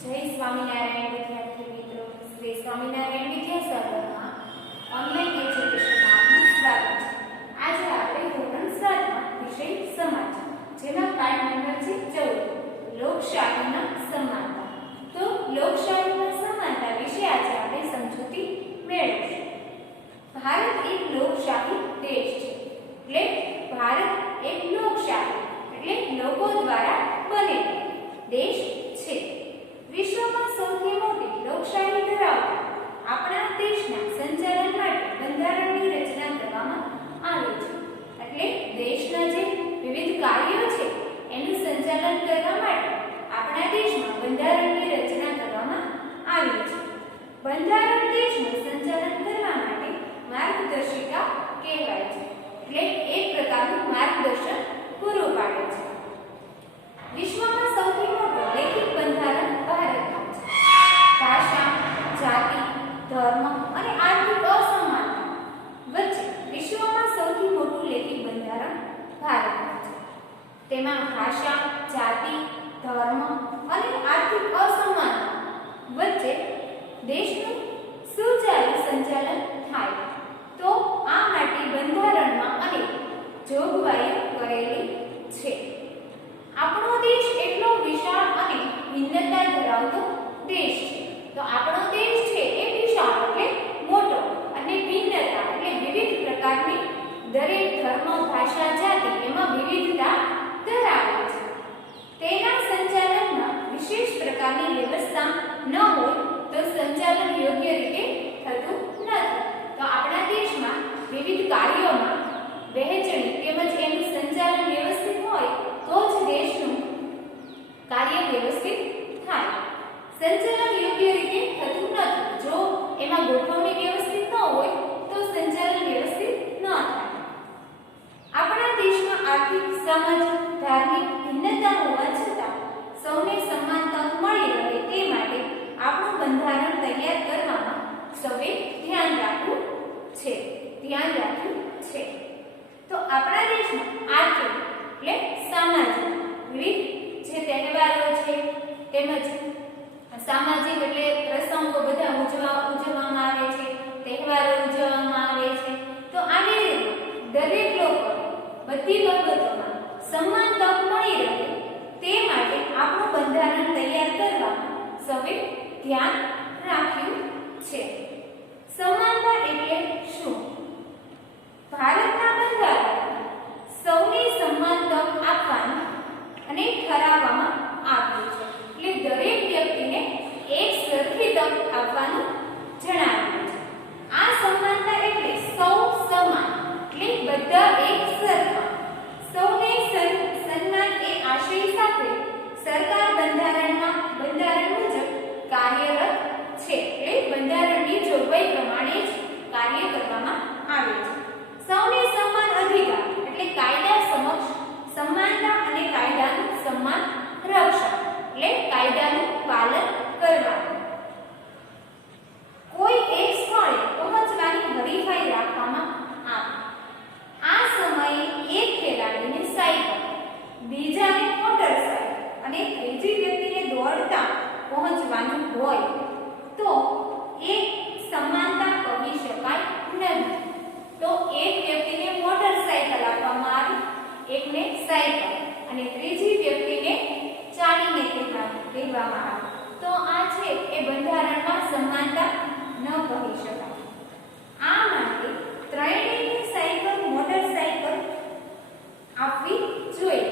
જય સ્વામિનારાયણ વિદ્યાર્થી મિત્રો, શ્રી સ્વામિનારાયણ વિદ્યાસાગરમાં ઓનલાઈન એજ્યુકેશનમાં આપનું સ્વાગત છે. આજે આપણે ધોરણ 7માં વિષય સમાજ, જેમાં પાઠ નંબર છે 14 લોકશાહીના સમાનતા. તો લોકશાહીના સમાનતા વિશે આજે આપણે સમજૂતી મેળવીશું. ભારત એક લોકશાહી દેશ છે. એટલે ભારત એક લોકશાહી એટલે લોકો દ્વારા બનેલો દેશ છે. વિશ્વમાં સૌથી મોટી લોકશાહી ધરાવતા આપણા દેશના સંચાલન માટે બંધારણની રચના કરવામાં આવી છે. એટલે દેશના જે વિવિધ કાર્યો છે એનું સંચાલન કરવા માટે આપણા દેશમાં બંધારણની રચના કરવામાં આવી છે. બંધારણ દેશનું સંચાલન કરવા માટે માર્ગદર્શિકા કહેવાય છે. એટલે એક પ્રકારનું માર્ગદર્શન પૂરું પાડે છે. વિશ્વમાં સૌથી મોટું લેખિત બંધારણ ભારતનું છે. ભાષા, જાતિ, ધર્મ અને આર્થિક અસમાનતા વચ્ચે વિશ્વમાં સૌથી મોટું લેખિત બંધારણ ભારતનું છે. તેમાં ભાષા, જાતિ, ધર્મ અને આર્થિક અસમાનતા વચ્ચે દેશનું સુચારુ સંચાલન થાય. તો આ માટે બંધારણમાં અનેક જોગવાઈઓ કરેલી છે. આપણો દેશ એટલો વિશાળ અને ભિન્નતા ધરાવતો દેશ છે. તો આપણો દેશ છે એ વિશાળ એટલે મોટો અને ભિન્નતા એટલે વિવિધ પ્રકારની દરેક ધર્મ, ભાષા, જાતિ એમાં વિવિધતા ધરાવે છે. તેના સંચાલનમાં વિશેષ પ્રકારની વ્યવસ્થા ન હોય તો સંચાલન યોગ્ય રીતે થતું નથી. તો આપણા દેશમાં વિવિધ કાર્યોમાં વહેંચણી તેમજ એનું સંચાલન વ્યવસ્થિત હોય તો જ દેશનું કાર્ય વ્યવસ્થિત થાય. સંચાલન યોગ્ય રીતે થતું નથી. જો એમાં ગોઠવણી વ્યવસ્થિત ન હોય તો સંચાલન વ્યવસ્થિત ન થાય. આપણા દેશમાં આર્થિક, સામાજિક, ધાર્મિક ભિન્નતા હોવા છતાં સૌને સમાન તક મળી રહે તે માટે આપણું બંધારણ તૈયાર કરવામાં સૌએ ધ્યાન રાખ્યું છે. તો આપણા દેશમાં આર્થિક એટલે સામાજિક વિવિધ જે તહેવારો છે તેમજ સામાજિક એટલે પ્રસંગો બધા ઉજવવામાં આવે છે, તહેવારો ઉજવવામાં આવે છે. તો આવી રીતે દરેક લોકો બધી બાબતોમાં સમાન તક મળી રહે તે માટે આપણું બંધારણ તૈયાર કરવામાં સૌએ ધ્યાન રાખ્યું છે. સમાનતા એટલે શું? ભારતના બંધારણમાં સૌને સમાન તક આપવાનું અને ઠરાવવામાં આવ્યું છે. એટલે દરેક વ્યક્તિને એક સરખી તક આપવાનું જણાવ્યું છે. આ સમાનતા એટલે સૌ સમાન એટલે બધા એક સરખા. સૌને સન્માન એ આશય સાથે સરકાર બંધારણ મુજબ કાર્યરત છે. એટલે બંધારણની જોગવાઈ પ્રમાણે જ કાર્ય કરવામાં આવે છે. સૌને સમાન અધિકાર એટલે કાયદા સમક્ષ સમાનતા અને કાયદાનું સન્માન રક્ષણ એટલે કાયદાનું પાલન કરવાનું. કોઈ એક સ્થળે પહોંચવાની હરીફાઈ રાખવામાં આવે. આ સમયે એક ખેલાડીને સાયકલ, બીજાને મોટરસાયકલ અને ત્રીજી વ્યક્તિને દોડતા પહોંચવાનું હોય તો એ સમાનતા કહી શકાય નહીં. તો એક વ્યક્તિને મોટરસાયકલ આપવામાં આવી, એકને સાયકલ અને ત્રીજી વ્યક્તિને ચાલીને કહેવામાં આવે તો આ છે એ બંધારણમાં સમાનતા ન કહી શકાય. આ માટે ત્રણેયને સાયકલ, મોટરસાયકલ આપવી જોઈએ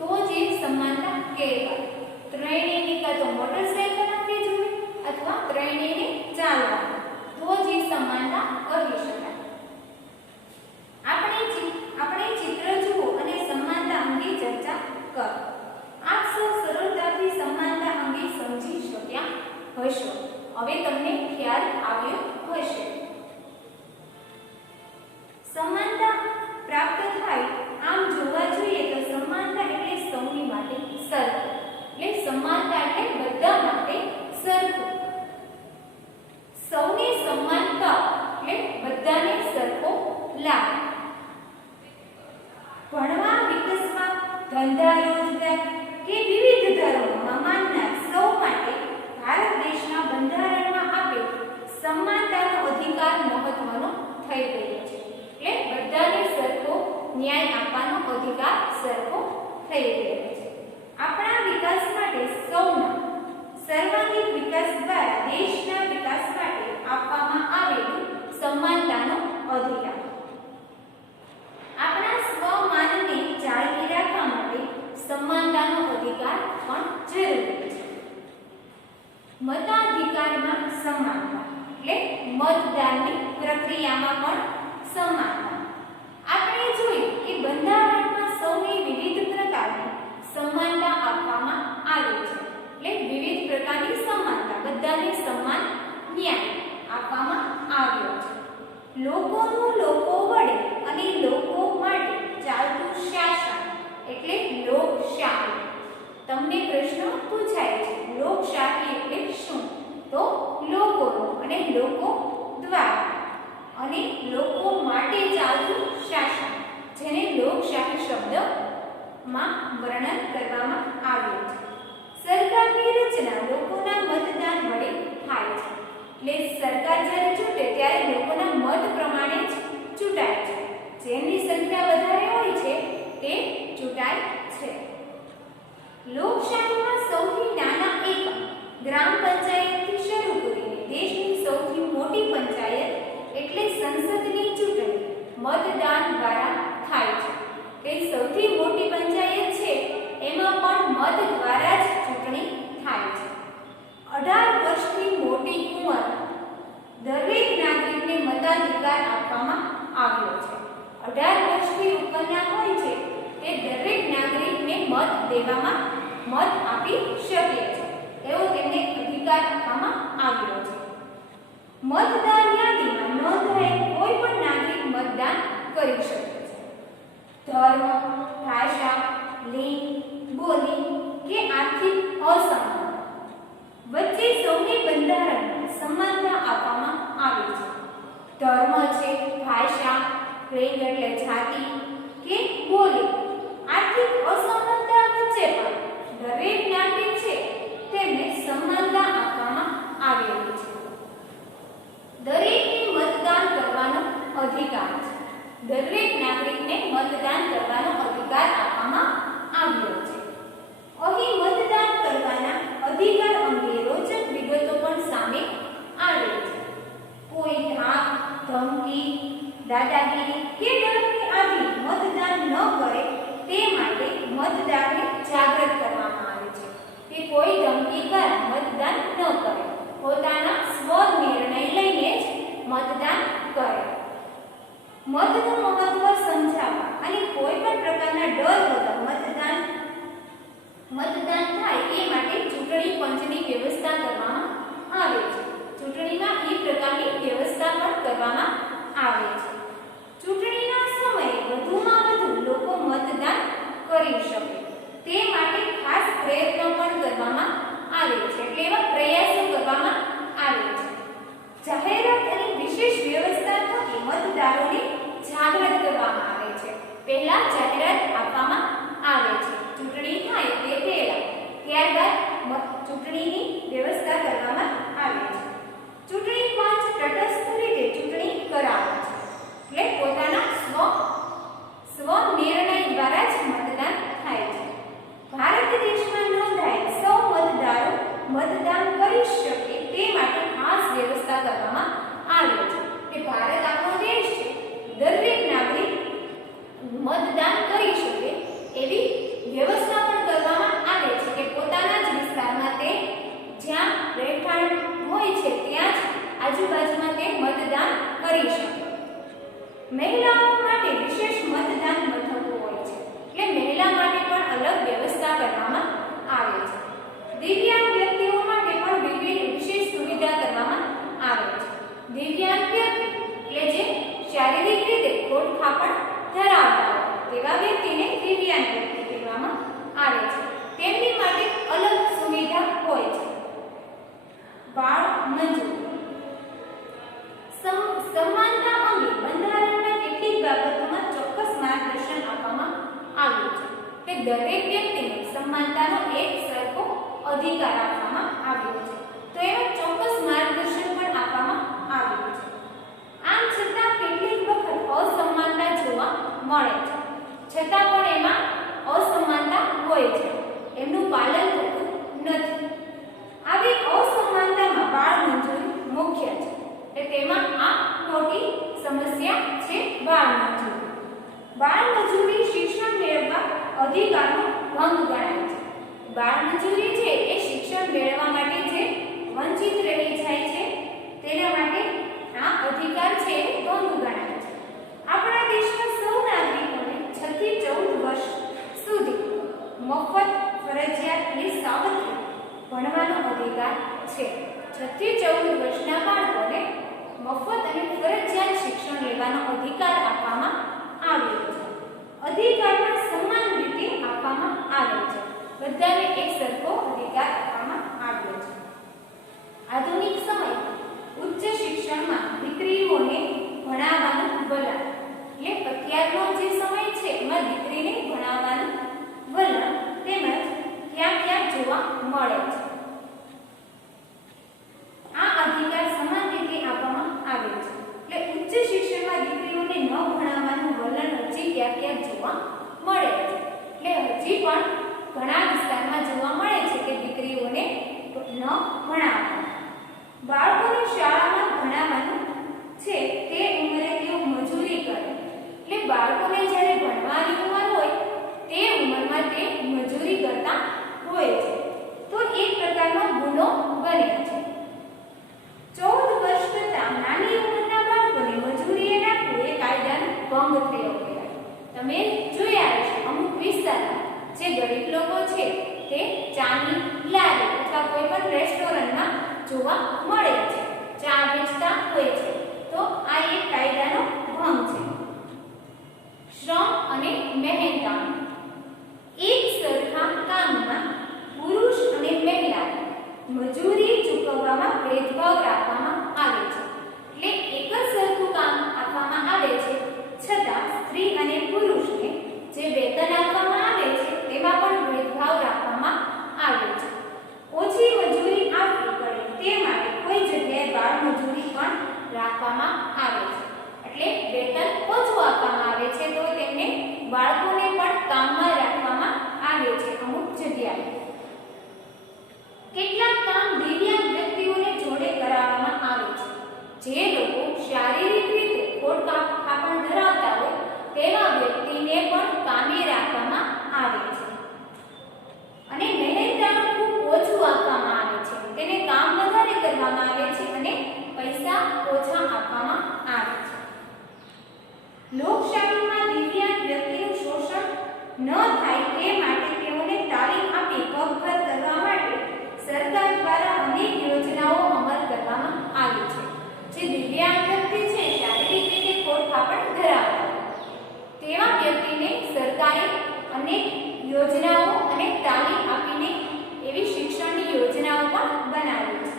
તો જ એ સમાનતા કહેવાય. ત્રણેયને કાં તો મોટરસાયકલ આપવી જોઈએ અથવા ત્રણેયને ચાલવાનું તો જ એ સમાનતા કહી શકાય. આપણે ચિત્ર જુઓ અને સમાનતા અંગે ચર્ચા કરો. આપ સૌ સરળતાથી સમાનતા અંગે સમજી શક્યા હશો. હવે તમને ખ્યાલ આવ્યો હશે. સમાનતા પ્રાપ્ત થાય આમ જોવા જોઈએ તો સમાનતા એટલે સૌની માટે સરખું. એટલે સમાનતા એટલે બધા માટે સરખું. સૌને સમાન તક એટલે બધાને સરખો લાભ. ભણવા, વિકસવા, ધંધા, રોજગાર કે વિવિધ ધર્મોમાં માનનાર સૌ માટે બંધારણમાં આપેલ સમાનતાનો અધિકાર મહત્વનો થઈ ગયો છે. એટલે બધાને સરખો ન્યાય આપવાનો અધિકાર સરખો થઈ ગયો છે. આપણા વિકાસ માટે સૌના સર્વાંગીણ વિકાસ દ્વારા દેશના વિકાસ માટે આપવામાં આવેલી સમાનતાનો અધિકાર. આપણા સ્વમાનને જાળવી રાખવા માટે સમાનતાનો અધિકાર પણ જરૂરી છે. મતાધિકારમાં સમાનતા એટલે મતદાનની પ્રક્રિયામાં પણ સમાનતા. આપણે જોયું કે બંધારણમાં સૌને વિવિધ પ્રકારની સમાનતા આપવામાં આવી છે. એટલે વિવિધ પ્રકારની સમાનતા, બધાને સમાન ન્યાય આપવામાં આવ્યો છે. લોકોનું લોકો વડે અને લોકો માટે ચાલતું શાસન એટલે લોકશાહી. તમને પ્રશ્ન પૂછાય છે લોકશાહી એટલે શું? તો લોકોનો અને લોકો દ્વારા અને લોકો માટે ચાલતું શાસન, જેને લોકશાહી શબ્દમાં વર્ણન કરવામાં આવ્યું છે. સરકારની રચના લોકોના મતદાન વડે થાય છે. એટલે સરકાર જ્યારે ચૂંટે ત્યારે લોકોના મત પ્રમાણે જ ચૂંટાય છે. જેની સંખ્યા વધારે હોય છે તે ચૂંટાય છે. લોકશાહીમાં સૌથી નાના એકમ ગ્રામ પંચાયતથી શરૂ કરીને દેશની સૌથી મોટી પંચાયત એટલે સંસદની ચૂંટણી મતદાન દ્વારા થાય છે. તે સૌથી મોટી પંચાયત છે એમાં પણ મત દ્વારા જ ચૂંટણી થાય છે. 18 વર્ષથી મોટી ઉંમર દરેક નાગરિકને મતાધિકાર આપવામાં આવ્યો છે. 18 વર્ષથી ઉપરના હોય છે તે દરેક નાગરિકને મત દેવામાં મત આપી શકે છે એવો તેમને અધિકાર આપવામાં આવ્યો છે. મતદાર યાદીમાં નોંધાયેલ કોઈ પણ નાગરિક મતદાન કરી શકે છે. ધર્મ, ભાષા, લિંગ, બોલી કે આર્થિક અસમાનતા વચ્ચે સૌને બંધારણમાં સમાનતા આપવામાં આવી છે. ધર્મ છે, ભાષા, લિંગ એટલે જાતિ કે બોલી, આર્થિક અસમાનતા વચ્ચે પણ દરેક નાગરિક છે તેમને સમાનતા આપવામાં આવેલી છે. દરેકને મતદાન કરવાનો અધિકાર છે. દરેક નાગરિકને મતદાન કરવાનો અધિકાર આપવામાં આવ્યો છે. અહીં મતદાન કરવાના અધિકાર અંગે રોચક વિગતો પણ સામે આવે છે. કોઈ ધાક, ધમકી, દાદાગીરી કે ડરને આધીન મતદાન ન કરે તે માટે મતદારને જાગૃત કરવામાં આવે છે કે કોઈ ધમકીકાર મતદાન ન કરે, પોતાના સ્વ નિર્ણય લઈને જ મતદાન કરે. મતનું મહત્વ સમજાવવા અને કોઈ પણ પ્રકારના ડર વગર મતદાન થાય એ માટે ચૂંટણી પંચની વ્યવસ્થા કરવામાં આવે છે. ચૂંટણીમાં એ પ્રકારની વ્યવસ્થા પણ કરવામાં આવે છે. ચૂંટણીના સમયે વધુમાં વધુ લોકો મતદાન કરી શકે તે માટે ખાસ પ્રયત્નો પણ કરવામાં આવે છે. એટલે એવા પ્રયાસો કરવામાં આવે છે. જાહેરાત અને વિશેષ વ્યવસ્થા થકી મતદારોને જાગૃત કરવામાં આવે છે. પહેલા જાહેરાત આપવામાં આવે છે ચૂંટણી થાય તે પહેલા, ત્યારબાદ ચૂંટણીની વ્યવસ્થા કરવામાં આવે છે. ચૂંટણી પંચ તટસ્થ રીતે ચૂંટણી કરાવે છે. એટલે પોતાના સ્વ નિર્ણય દ્વારા જ મતદાન થાય છે. ભારત દેશમાં નોંધાયેલ સૌ મતદારો મતદાન કરી શકે તે માટે ખાસ વ્યવસ્થા કરવામાં આવે છે. કે ભારત આપણો દેશ છે, દરેક નાગરિક મતદાન કરી શકે એવી વ્યવસ્થા પણ કરવામાં આવે છે કે પોતાના જ વિસ્તારમાં તે જ્યાં રહેઠાણ હોય છે ત્યાં જ આજુબાજુમાં તે મતદાન કરી શકે. મહિલાઓ માટે વિશેષ મતદાન મથકો હોય છે. એટલે મહિલા માટે પણ અલગ વ્યવસ્થા કરવામાં આવે છે. દિવ્યાંગ વ્યક્તિઓ માટે પણ વિશેષ સુવિધા કરવામાં આવે છે. દિવ્યાંગ વ્યક્તિ એટલે જે શારીરિક રીતે ખોડખાપણ ધરાવતા હોય તેવા વ્યક્તિને દિવ્યાંગ વ્યક્તિ કહેવામાં આવે છે. તેમની માટે અલગ સુવિધા હોય છે. બાળ મંજૂરી સમાનતા અંગે બંધારણના કેટલીક બાબતોમાં ચોક્કસ માર્ગદર્શન આપવામાં આવ્યું છે કે દરેક વ્યક્તિને સમાનતાનો એક સરખો અધિકાર આપવામાં આવ્યો છે. તો એવા ચોક્કસ છતાં પણ એમાં અસમાનતા હોય છે, એમનું પાલન થતું નથી. આવી અસમાનતામાં બાળ મંજૂરી મુખ્ય છે, એટલે તેમાં આ મોટી સમસ્યા છે. બાળ મજૂરી શિક્ષણ મેળવવા અધિકારનો ભંગ ગણાય છે. બાળ મજૂરી છે એ શિક્ષણ મેળવવા માટે જે વંચિત રહી જાય છે તેના માટે આ અધિકાર છે એ ભંગ ગણાય છે. આપણા દેશના સૌ નાગરિકોને 6 થી 14 વર્ષ સુધી મફત, ફરજિયાત અને સાવત્રી ભણવાનો અધિકાર છે. 6 થી 14 વર્ષના બાળકોને મફત અને ફરજિયાત શિક્ષણ લેવાનો અધિકાર આપવામાં આવ્યો છે. અધિકારમાં સમાન રીતે આપવામાં આવે છે. બધાને એક સરખો અધિકાર આપવામાં આવ્યો છે. આધુનિક સમય ઉચ્ચ શિક્ષણમાં દીકરીઓને ભણાવવાનું વલણ, એટલે અત્યારનો જે સમય છે એમાં દીકરીને ભણાવવાનું વલણ તેમજ ક્યાં જોવા મળે છે. આ અધિકાર સમાન રીતે આપવામાં આવે છે. એટલે ઉચ્ચ શિક્ષણમાં દીકરીઓને ન ભણાવવાનું વલણ હજી ક્યાં જોવા મળે છે. એટલે હજી પણ ઘણા વિસ્તારમાં જોવા મળે છે કે દીકરીઓને ન ભણાવવાનું. બાળકોને શાળામાં ભણાવવાનું છે તે ઉંમરે તેઓ મજૂરી કરે, એટલે બાળકોને જ્યારે ભણવાની ઉંમર હોય તે ઉંમરમાં તે મજૂરી કરતા હોય છે, તો એક પ્રકારનો ગુનો બને છે. 14 વર્ષ કરતા નાની ઉંમરના બાળકોને મજૂરીએ નાખવું એ કાયદાનો ભંગ થયો કહેવાય. તમે જોયા હશે અમુક વિસ્તારમાં જે ગરીબ લોકો છે તે ચાની લારી અથવા કોઈ પણ રેસ્ટોરન્ટમાં જોવા મળે છે, ચા વેચતા હોય છે, તો આ એક કાયદાનો ભંગ છે. શ્રમ અને મહેનતાણું. એક સરખા કામમાં પુરુષ અને મહિલા મજૂરી ચૂકવવામાં ભેદભાવ રાખવામાં આવે છે. એટલે એક જ સરખું કામ આપવામાં આવે છે છતાં સ્ત્રી અને પુરુષને જે વેતન આપવામાં આવે છે તેમાં પણ ભેદભાવ રાખવામાં આવે છે. ઓછી મજૂરી આપવી પડે તે માટે કોઈ જગ્યાએ બાળ મજૂરી પણ રાખવામાં આવે છે. એટલે વેતન ઓછું આપવામાં આવે છે તો તેમને બાળકોને પણ કામમાં રાખવામાં આવે છે અમુક જગ્યાએ. કેટલાક કામ દિવ્યાંગ વ્યક્તિઓને જોડે કરાવવામાં આવે છે. જે લોકો શારીરિક રીતે ખોડખાપણ ધરાવતા હોય તેવા વ્યક્તિને પણ કામે રાખવામાં આવે છે. અને મહેનતાણું ખૂબ ઓછું આપવામાં આવે છે, તેને કામ વધારે કરવામાં આવે છે અને પૈસા ઓછા આપવામાં આવે છે. લોકશાહીમાં દિવ્યાંગ વ્યક્તિનું શોષણ ન થાય તે માટે તેઓને તાલીમ આપી પગભર કરવા માટે સરકાર દ્વારા અનેક યોજનાઓ અમલ કરવામાં આવી છે. જે દિવ્યાંગ વ્યક્તિ છે શારીરિક રીતે ખોડખાપણ ધરાવતા તેવા વ્યક્તિને સરકારે અનેક યોજનાઓ અને તાલીમ આપીને એવી શિક્ષણની યોજનાઓ પણ બનાવી છે.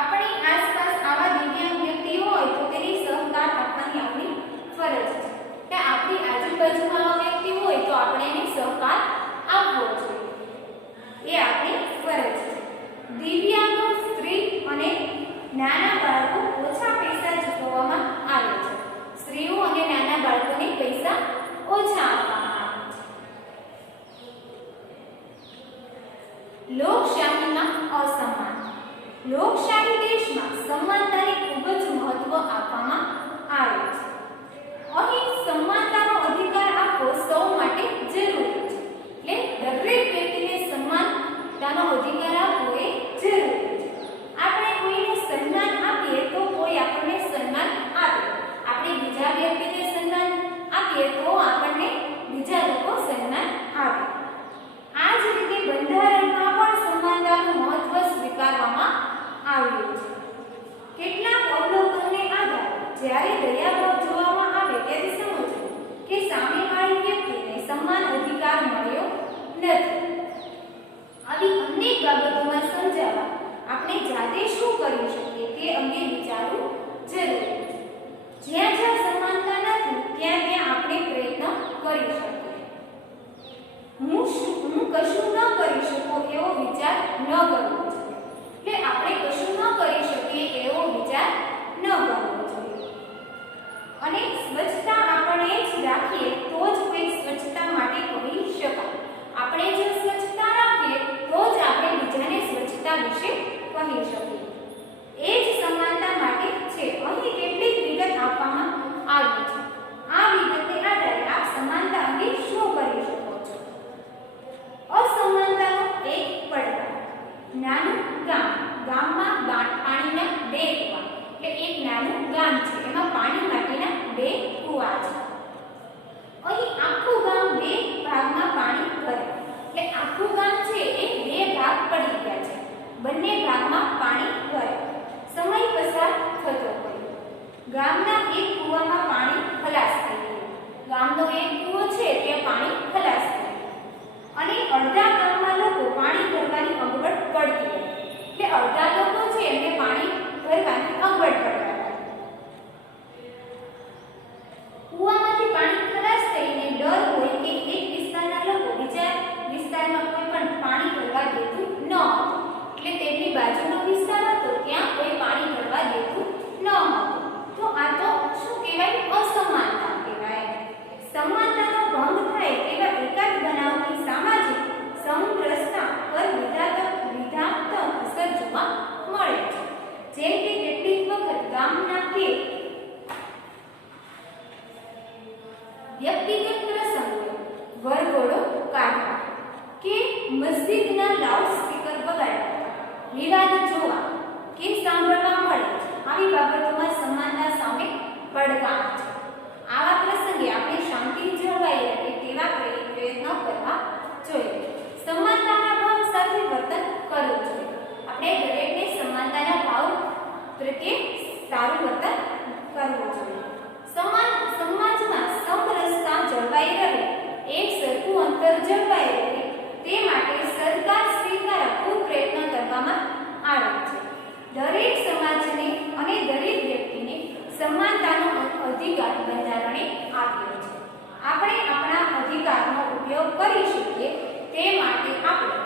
આપણી આસપાસ આવા દિવ્યાંગ વ્યક્તિઓ હોય તો તેની સહકાર આપવાની આપણી ફરજ છે. કે આપણી આજુબાજુમાં આવા વ્યક્તિ હોય તો આપણે એને સહકાર આપવો જોઈએ, એ આપણી ફરજ છે. દિવ્યાંગો, સ્ત્રી અને નાના બાળકો ઓછા પૈસા ચૂકવવામાં આવે છે. સ્ત્રીઓ અને નાના બાળકોને પૈસા ઓછા આપવામાં આવે છે. લોકશાહીમાં અસમાન. લોકશાહી દેશમાં સમાનતાને ખૂબ જ મહત્વ આપવામાં આવે છે. અહીં સમાનતાનો અધિકાર આપવો સૌ માટે જરૂરી છે. એટલે દરેક વ્યક્તિને સમાનતાનો અધિકાર આપવો એ જરૂરી છે. આપણે કોઈને સન્માન આપીએ તો કોઈ આપણને સન્માન આપે, આપણે બીજા વ્યક્તિને સન્માન આપીએ તો આપણને બીજા લોકો સન્માન આપે. આ જ રીતે બંધારણમાં પણ સમાનતાનું મહત્વ સ્વીકારવામાં આવ્યું છે. નાનું ગામ, ગામમાં પાણીના બે કુવા, એટલે એક નાનું ગામ છે, એમાં પાણી માટેના બે કુવા છે. અહીં આખું ગામ બે ભાગમાં પાણી ભરે, એટલે આખું ગામ છે એ બે ભાગ પડી ગયા છે, બંને ભાગમાં પાણી ભરે. સમય પસાર થતો ગયો, ગામના એક કુવામાં પાણી ખલાસ થઈ ગયું, ગામનો એક કુવો છે ત્યાં પાણી ખલાસ થઈ ગયું અને અડધા ગામમાં લોકો પાણી ભરવાની અગવડ પડતી હતી, એટલે અડધા લોકો છે એમને પાણી ભરવાની અગવડ પડતી. કુવામાંથી પાણી ખલાસ થઈને ડર હોય કે એક વિસ્તારના લોકો બીજા વિસ્તારમાં કોઈ પણ પાણી ભરવા દેતું ન હતું, એટલે તેમની બાજુનો વિસ્તાર હતો ત્યાં કોઈ પાણી ભરવા દેતું ન હતું. તો આ તો શું કહેવાય? અસમાનતા કહેવાય. સમાનતાનો ભંગ થાય તેવા એકાદ બનાવની સામાજિક સમરસતા પર વિધાત્મક અસર જોવા મળે છે. જેમ કે કેટલીક વખત ગામના કે વ્યક્તિગત પ્રસંગો, વરઘોડો કાઢવા કે મસ્જિદના લાઉડ સ્પીકર વગાડવા, વિવાદ જોવા કે સાંભળવા મળે છે. આવી બાબતોમાં સમાનતા સામે પડકાર છે. આવા પ્રસંગે આપણે શાંતિ જળવાઈ રહે તેવા પ્રયત્નો કરવા જોઈએ. સમાનતાના ભાવ સાથે વર્તન કરવું જોઈએ. આપણે દરેકને સમાનતાના ભાવ પ્રત્યે સારું વર્તન કરવું જોઈએ. સમાજમાં સમરસતા જળવાઈ રહે, એક સરખું અંતર જળવાઈ રહે તે માટે સરકાર શ્રી દ્વારા ખૂબ પ્રયત્ન કરવામાં આવે છે. દરેક સમાજને અને દરેક વ્યક્તિને સમાનતાનો અધિકાર બંધારણે આપ્યો છે. આપણે આપણા અધિકારનો ઉપયોગ કરી શકીએ તે માટે આપણે